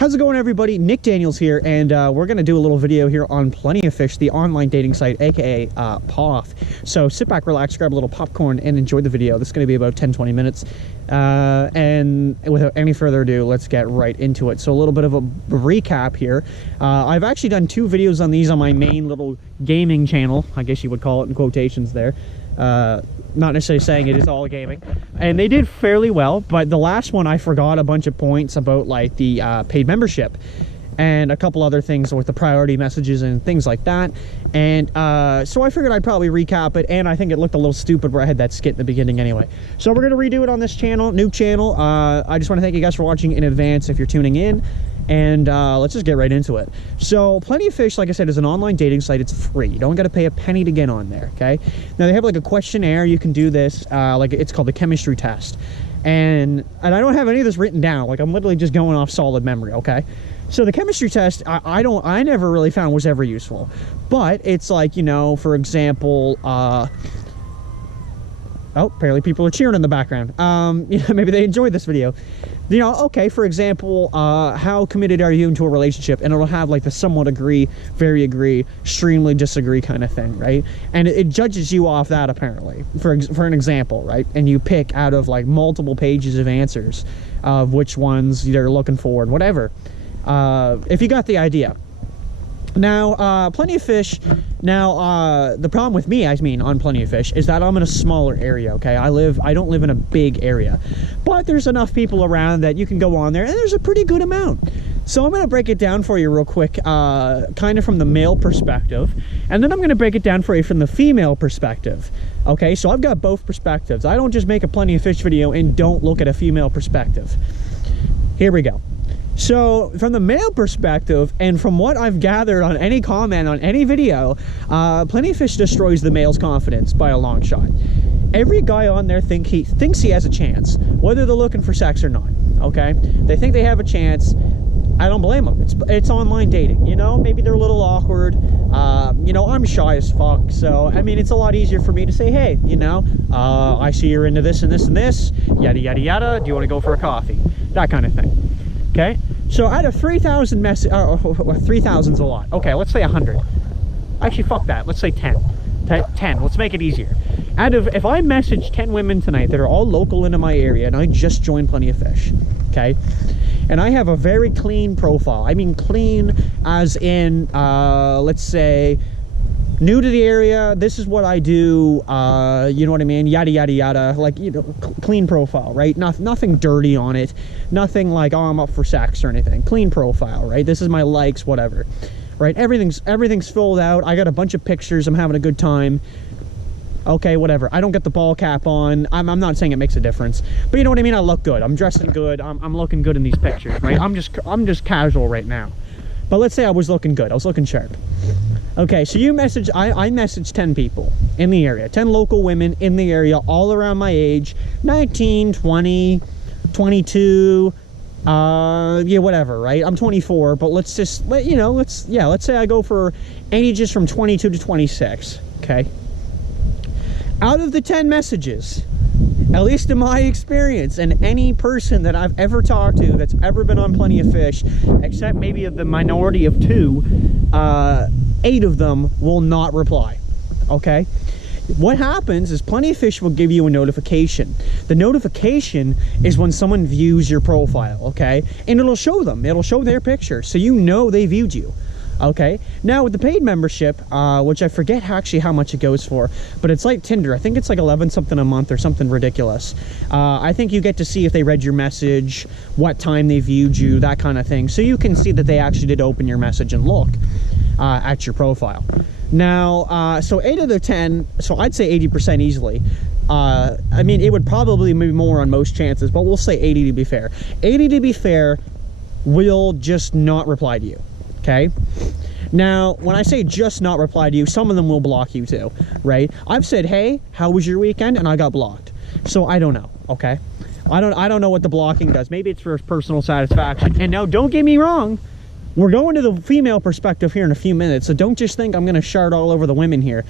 How's it going, everybody? Nick Daniels here, and we're going to do a little video here on Plenty of Fish, the online dating site, aka POF. So sit back, relax, grab a little popcorn, and enjoy the video. This is going to be about 10-20 minutes. And without any further ado, let's get right into it. So a little bit of a recap here. I've actually done 2 videos on these on my main little gaming channel, I guess you would call it in quotations there. Not necessarily saying it is all gaming, and they did fairly well, but the last one I forgot a bunch of points about, like the paid membership and a couple other things with the priority messages and things like that. And so I figured I'd probably recap it, and I think it looked a little stupid where I had that skit in the beginning anyway. So we're going to redo it on this channel, new channel. I just want to thank you guys for watching in advance if you're tuning in. And let's just get right into it. So Plenty of Fish, like I said, is an online dating site. It's free. You don't got to pay a penny to get on there, okay? Now they have like a questionnaire. You can do this, like it's called the chemistry test. And I don't have any of this written down. Like I'm literally just going off solid memory, okay? So the chemistry test, I never really found was ever useful. But it's like, you know, for example, oh, apparently people are cheering in the background. You know, maybe they enjoyed this video. You know, okay, for example, how committed are you into a relationship? And it'll have like the somewhat agree, very agree, extremely disagree kind of thing, right? And it judges you off that, apparently, for an example, right? And you pick out of like multiple pages of answers of which ones you're looking for and whatever. If you got the idea. Now, Plenty of Fish, now, the problem with me, I mean, on Plenty of Fish, is that I'm in a smaller area, okay? I don't live in a big area, but there's enough people around that you can go on there, and there's a pretty good amount. So I'm going to break it down for you real quick, kind of from the male perspective, and then I'm going to break it down for you from the female perspective, okay? So I've got both perspectives. I don't just make a Plenty of Fish video and don't look at a female perspective. Here we go. So from the male perspective, and from what I've gathered on any comment on any video, Plenty of Fish destroys the male's confidence by a long shot. Every guy on there thinks he has a chance, whether they're looking for sex or not, okay? They think they have a chance. I don't blame them. It's online dating, you know? Maybe they're a little awkward. You know, I'm shy as fuck, so, I mean, it's a lot easier for me to say, hey, you know, I see you're into this and this and this, yada, yada, yada. Do you want to go for a coffee? That kind of thing. Okay, so out of 3,000 messages, 3,000's a lot. Okay, let's say 100. Actually, fuck that. Let's say 10. 10. Let's make it easier. If I message 10 women tonight that are all local into my area, and I just joined Plenty of Fish, okay, and I have a very clean profile. I mean clean as in, let's say, new to the area, this is what I do, you know what I mean, yada yada yada, like, you know, clean profile, right? Nothing dirty on it, nothing like, oh, I'm up for sex or anything. Clean profile, right? This is my likes, whatever, right? Everything's filled out. I got a bunch of pictures. I'm having a good time. Okay, whatever. I don't get the ball cap on. I'm not saying it makes a difference, but you know what I mean. I look good. I'm dressing good. I'm looking good in these pictures, right? I'm just casual right now. But let's say I was looking good. I was looking sharp. Okay, so you message, I messaged 10 people in the area, 10 local women in the area, all around my age, 19, 20, 22, yeah, whatever, right? I'm 24, but let's just, let's say I go for ages from 22 to 26, okay? Out of the 10 messages, at least in my experience, and any person that I've ever talked to that's ever been on Plenty of Fish, except maybe of the minority of 2, 8 of them will not reply, okay? What happens is Plenty of Fish will give you a notification. The notification is when someone views your profile, okay? And it'll show them. It'll show their picture, so you know they viewed you. Okay, now with the paid membership, which I forget actually how much it goes for, but it's like Tinder. I think it's like 11 something a month or something ridiculous. I think you get to see if they read your message, what time they viewed you, that kind of thing. So you can see that they actually did open your message and look at your profile. Now, so 8 of the 10, so I'd say 80% easily. I mean, it would probably be more on most chances, but we'll say 80 to be fair. 80 to be fair will just not reply to you. Okay, now when I say just not reply to you, some of them will block you too, right? I've said, hey, how was your weekend? And I got blocked. So I don't know, okay? I don't know what the blocking does. Maybe it's for personal satisfaction. And now don't get me wrong, we're going to the female perspective here in a few minutes, so don't just think I'm gonna shart all over the women here.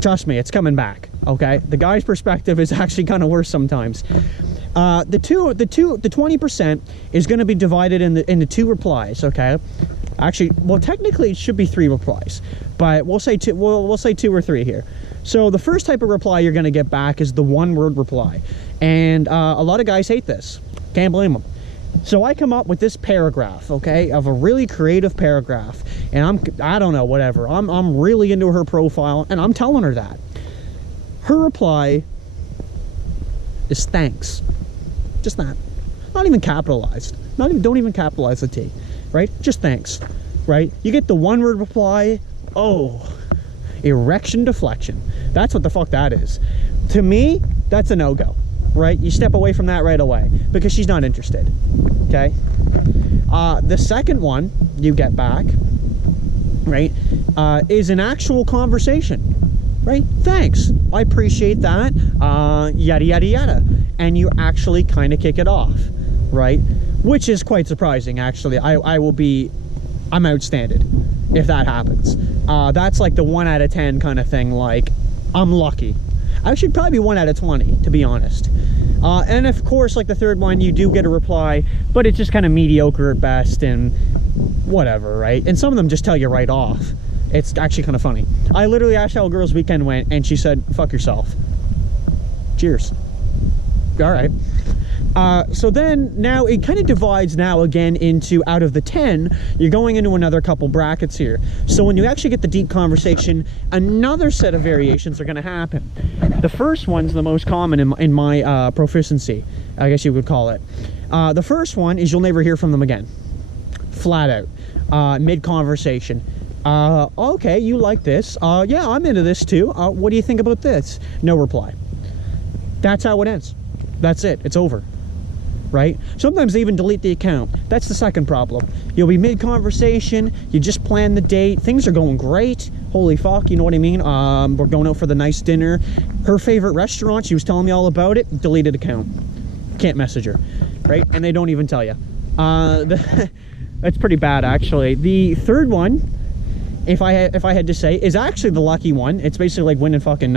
Trust me, it's coming back, okay? The guy's perspective is actually kind of worse sometimes. The 20% is going to be divided into 2 replies, okay? Actually, well, technically it should be 3 replies, but we'll say 2. We'll say 2 or 3 here. So the first type of reply you're going to get back is the 1-word reply, and a lot of guys hate this. Can't blame them. So I come up with this paragraph, okay, of a really creative paragraph, and I don't know, whatever. I'm really into her profile, and I'm telling her that. Her reply is thanks. Just that. Not even capitalized. Don't even capitalize the T, right? Just thanks, right? You get the 1-word reply. Oh, erection deflection. That's what the fuck that is. To me, that's a no-go, right? You step away from that right away because she's not interested, okay? The second one you get back, right, is an actual conversation, right? Thanks, I appreciate that, yada, yada, yada. And you actually kind of kick it off, right? Which is quite surprising, actually. I'm outstanded if that happens. That's like the 1 out of 10 kind of thing. Like, I'm lucky. I should probably be 1 out of 20, to be honest. And of course, like the third one, you do get a reply, but it's just kind of mediocre at best and whatever, right? And some of them just tell you right off. It's actually kind of funny. I literally asked how a girl's weekend went, and she said, fuck yourself. Cheers. All right. So then now it kind of divides now again into, out of the 10, you're going into another couple brackets here. So when you actually get the deep conversation, another set of variations are going to happen. The first one's the most common in my proficiency, I guess you would call it. The first one is you'll never hear from them again. Flat out. Mid-conversation. Okay, you like this. Yeah, I'm into this too. What do you think about this? No reply. That's how it ends. That's it. It's over. Right? Sometimes they even delete the account. That's the second problem. You'll be mid-conversation, you just plan the date, things are going great, holy fuck, you know what I mean? We're going out for the nice dinner. Her favorite restaurant, she was telling me all about it, deleted account. Can't message her, right? And they don't even tell you. That's pretty bad, actually. The third one, if I had to say, is actually the lucky one. It's basically like winning fucking,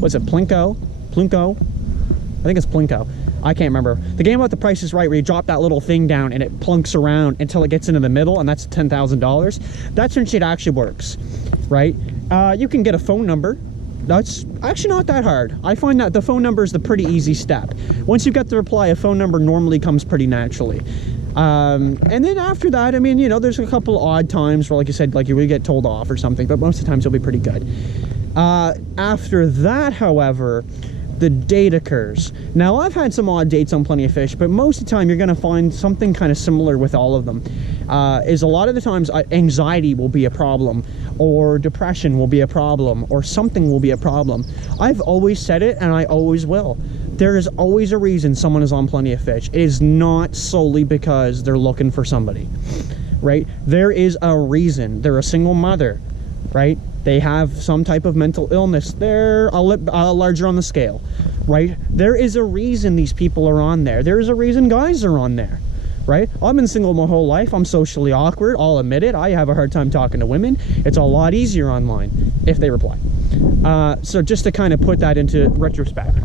what's it, Plinko? I think it's Plinko. I can't remember. The game about The Price is Right, where you drop that little thing down and it plunks around until it gets into the middle, and that's $10,000. That's when shit actually works, right? You can get a phone number. That's actually not that hard. I find that the phone number is the pretty easy step. Once you get the reply, a phone number normally comes pretty naturally. And then after that, I mean, you know, there's a couple odd times where, like you said, like you would get told off or something, but most of the times you'll be pretty good. After that, however, the date occurs. Now, I've had some odd dates on Plenty of Fish, but most of the time you're going to find something kind of similar with all of them. Is a lot of the times anxiety will be a problem, or depression will be a problem, or something will be a problem. I've always said it, and I always will. There is always a reason someone is on Plenty of Fish. It is not solely because they're looking for somebody, right? There is a reason. They're a single mother, right? They have some type of mental illness. They're larger on the scale, right? There is a reason these people are on there. There is a reason guys are on there, right? I've been single my whole life. I'm socially awkward. I'll admit it. I have a hard time talking to women. It's a lot easier online if they reply. So just to kind of put that into retrospect.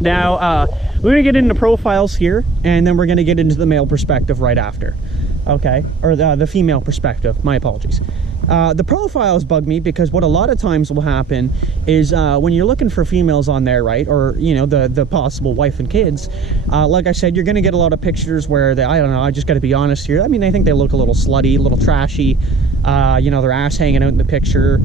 Now, we're going to get into profiles here, and then we're going to get into the male perspective right after. Okay? Or the female perspective. My apologies. The profiles bug me because what a lot of times will happen is when you're looking for females on there, right, or you know, the possible wife and kids, like I said, you're gonna get a lot of pictures where they, I don't know, I just gotta be honest here, I mean, I think they look a little slutty, a little trashy, you know, their ass hanging out in the picture.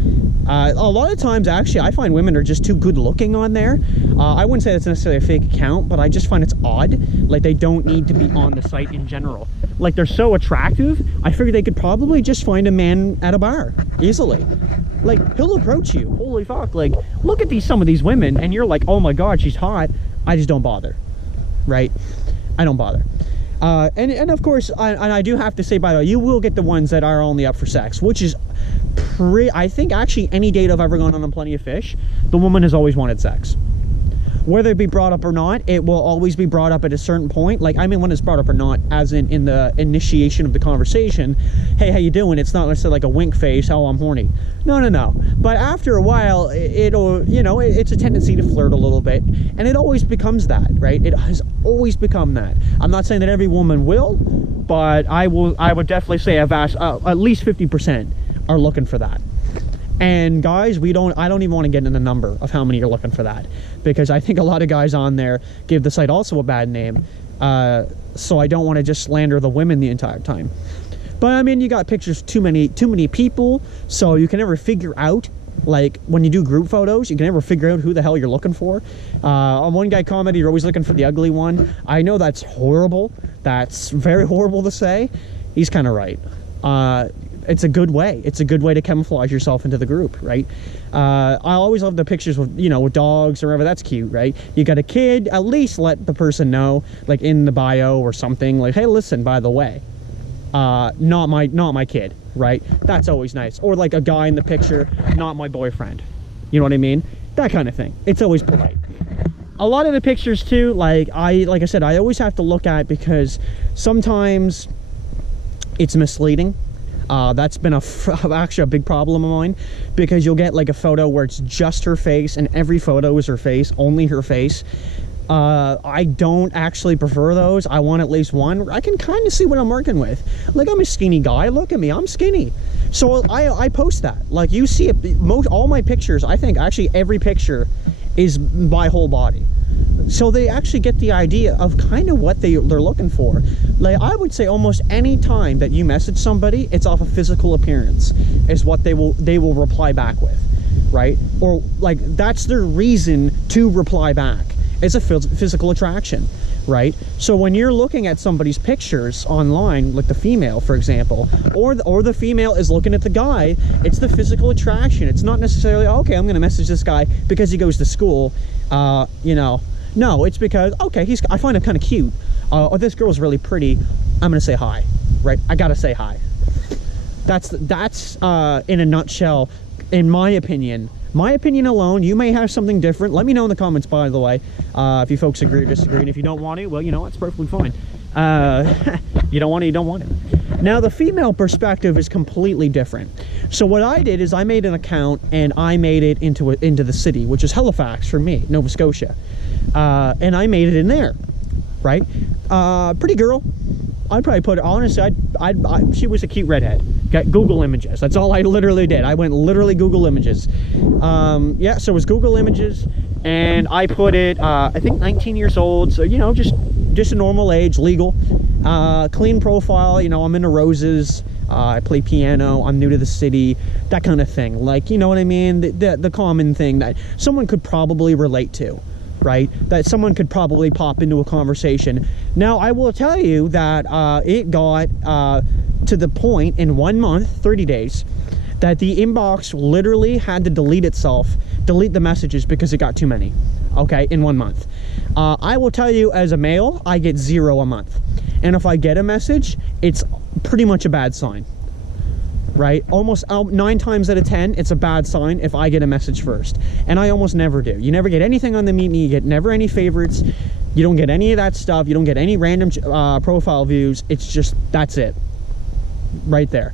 A lot of times, actually, I find women are just too good looking on there. I wouldn't say that's necessarily a fake account, but I just find it's odd. Like, they don't need to be on the site in general. Like, they're so attractive, I figure they could probably just find a man at a bar easily. Like, he'll approach you. Holy fuck, like, look at some of these women, and you're like, oh my god, she's hot. I just don't bother, right? I don't bother. And of course, I do have to say, by the way, you will get the ones that are only up for sex, which is I think actually any date I've ever gone on Plenty of Fish, the woman has always wanted sex. Whether it be brought up or not, it will always be brought up at a certain point. Like, I mean, when it's brought up or not, as in the initiation of the conversation, hey, how you doing? It's not necessarily like a wink face, oh, I'm horny. No. But after a while, it'll, you know, it's a tendency to flirt a little bit, and it always becomes that, right? It has always become that. I'm not saying that every woman will, but I would definitely say at least 50% are looking for that. And guys, I don't even want to get into the number of how many are looking for that, because I think a lot of guys on there give the site also a bad name. So I don't want to just slander the women the entire time. But I mean, you got pictures too many people, so you can never figure out, like when you do group photos, you can never figure out who the hell you're looking for. One guy commented, you're always looking for the ugly one. I know that's horrible. That's very horrible to say. He's kind of right. It's a good way. It's a good way to camouflage yourself into the group, right? I always love the pictures with, you know, with dogs or whatever. That's cute, right? You got a kid, at least let the person know, like in the bio or something, like, hey, listen, by the way, not my kid, right? That's always nice. Or like a guy in the picture, not my boyfriend. You know what I mean? That kind of thing. It's always polite. A lot of the pictures too, like I said, I always have to look at, because sometimes it's misleading. That's been actually a big problem of mine, because you'll get like a photo where it's just her face and every photo is her face, only her face. I don't actually prefer those. I want at least one where I can kind of see what I'm working with. Like, I'm a skinny guy, look at me, I'm skinny. So I post that. Like, you see it, all my pictures, I think actually every picture is my whole body. So they actually get the idea of kind of what they're looking for. Like, I would say almost any time that you message somebody, it's off a physical appearance is what they will reply back with, right? Or like, that's their reason to reply back. It's a physical attraction, right? So when you're looking at somebody's pictures online, like the female, for example, or the female is looking at the guy, it's the physical attraction. It's not necessarily, okay, I'm gonna message this guy because he goes to school, you know. No, it's because, okay, I find him kind of cute. Or this girl's really pretty, I'm gonna say hi, right? I gotta say hi. That's in a nutshell, in my opinion. My opinion alone. You may have something different. Let me know in the comments, by the way, if you folks agree or disagree. And if you don't want to, well, you know, it's perfectly fine. You don't want it, you don't want it. Now, the female perspective is completely different. So what I did is I made an account and I made it into the city, which is Halifax for me, Nova Scotia. And I made it in there, right? Pretty girl. I'd probably put it, honestly, she was a cute redhead. Got Google Images. That's all I literally did. I went literally Google Images. Yeah, so it was Google Images, and I put it, I think 19 years old, so, you know, just a normal age, legal. Clean profile, you know, I'm into roses. I play piano, I'm new to the city, that kind of thing. Like, you know what I mean? The common thing that someone could probably relate to. Right, that someone could probably pop into a conversation. Now, I will tell you that it got to the point in 1 month, 30 days, that the inbox literally had to delete the messages because it got too many, okay, in 1 month. I will tell you, as a male, I get 0 a month. And if I get a message, it's pretty much a bad sign. Right? Almost 9 times out of 10, it's a bad sign if I get a message first. And I almost never do. You never get anything on the Meet Me. You get never any favorites. You don't get any of that stuff. You don't get any random profile views. It's just, that's it. Right there.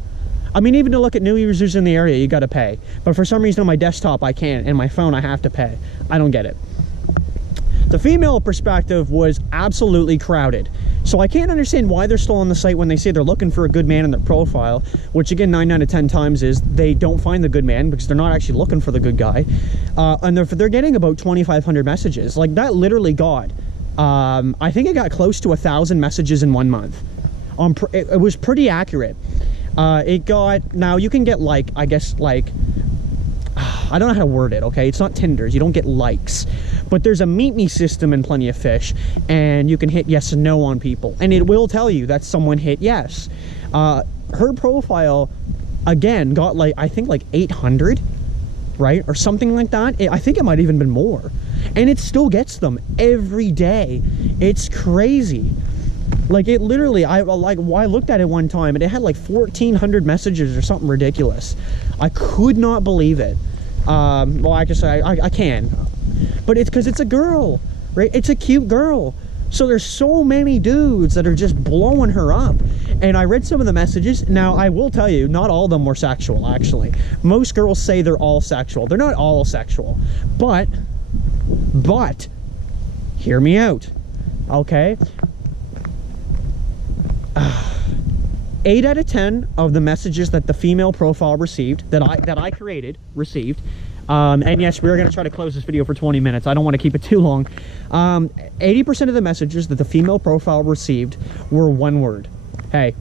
I mean, even to look at new users in the area, you got to pay. But for some reason on my desktop, I can't. And my phone, I have to pay. I don't get it. The female perspective was absolutely crowded. So I can't understand why they're still on the site when they say they're looking for a good man in their profile, which again, 9 out of 10 times is they don't find the good man because they're not actually looking for the good guy. And they're getting about 2,500 messages. Like, that literally got, I think it got close to 1,000 messages in 1 month. It was pretty accurate. It got, now you can get like, I guess like, I don't know how to word it, okay? It's not Tinder's, you don't get likes. But there's a Meet Me system in Plenty of Fish, and you can hit yes and no on people. And it will tell you that someone hit yes. Her profile, again, got like, I think like 800, right? Or something like that. I think it might even been more. And it still gets them every day. It's crazy. Like, it literally, I looked at it one time, and it had like 1,400 messages or something ridiculous. I could not believe it. Well, I can say, I can. But it's because it's a girl, right? It's a cute girl. So there's so many dudes that are just blowing her up. And I read some of the messages. Now, I will tell you, not all of them were sexual, actually. Most girls say they're all sexual. They're not all sexual. But, hear me out, okay? 8 out of 10 of the messages that the female profile received, that I created, received, and yes, we're going to try to close this video for 20 minutes. I don't want to keep it too long. 80% of the messages that the female profile received were one word. Hey,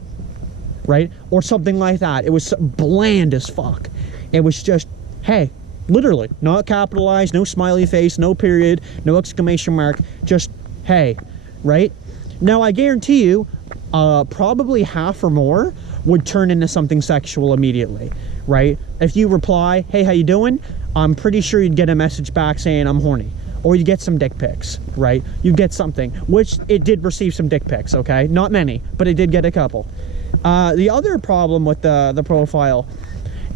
right? Or something like that. It was bland as fuck. It was just, hey, literally, not capitalized, no smiley face, no period, no exclamation mark, just, hey, right? Now, I guarantee you, probably half or more would turn into something sexual immediately, right? If you reply, hey, how you doing? I'm pretty sure you'd get a message back saying I'm horny. Or you get some dick pics, right? You get something, which it did receive some dick pics, okay? Not many, but it did get a couple. The other problem with the profile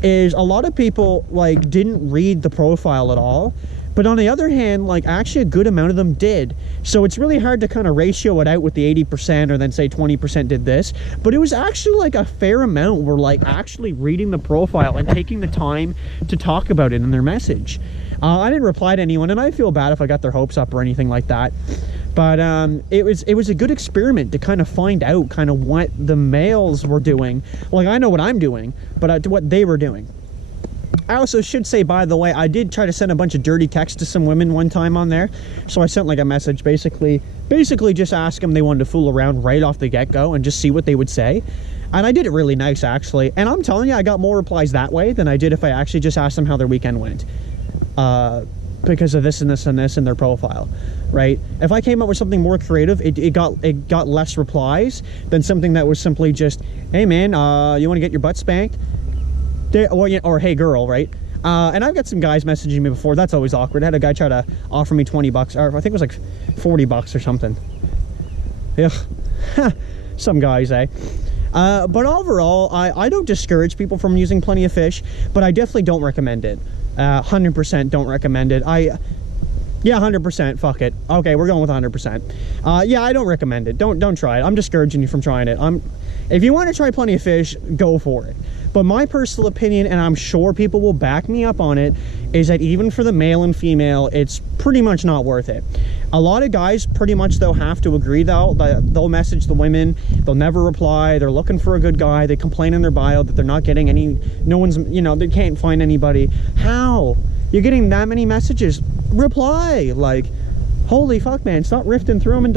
is a lot of people, like, didn't read the profile at all. But on the other hand, like, actually a good amount of them did. So it's really hard to kind of ratio it out with the 80% or then say 20% did this. But it was actually like a fair amount were like actually reading the profile and taking the time to talk about it in their message. I didn't reply to anyone, and I feel bad if I got their hopes up or anything like that. But it was a good experiment to kind of find out kind of what the males were doing. Like, I know what I'm doing, but what they were doing. I also should say, by the way, I did try to send a bunch of dirty texts to some women one time on there. So I sent like a message, basically just ask them they wanted to fool around right off the get-go and just see what they would say. And I did it really nice, actually. And I'm telling you, I got more replies that way than I did if I actually just asked them how their weekend went. Because of this and this and this in their profile, right? If I came up with something more creative, it got less replies than something that was simply just, hey man, you want to get your butt spanked? Or hey girl, right? And I've got some guys messaging me before. That's always awkward. I had a guy try to offer me 20 bucks, or I think it was like 40 bucks or something. Ugh. Some guys, eh? But overall, I don't discourage people from using Plenty of Fish, but I definitely don't recommend it. 100% don't recommend it. Yeah, 100%, fuck it. Okay, we're going with 100%. Yeah, I don't recommend it. Don't try it. I'm discouraging you from trying it. If you want to try Plenty of Fish, go for it. But my personal opinion, and I'm sure people will back me up on it, is that even for the male and female, it's pretty much not worth it. A lot of guys pretty much, they'll have to agree, they'll message the women, they'll never reply, they're looking for a good guy, they complain in their bio that they're not getting any, no one's, you know, they can't find anybody. How? You're getting that many messages? Reply! Like, holy fuck, man, stop rifting through them and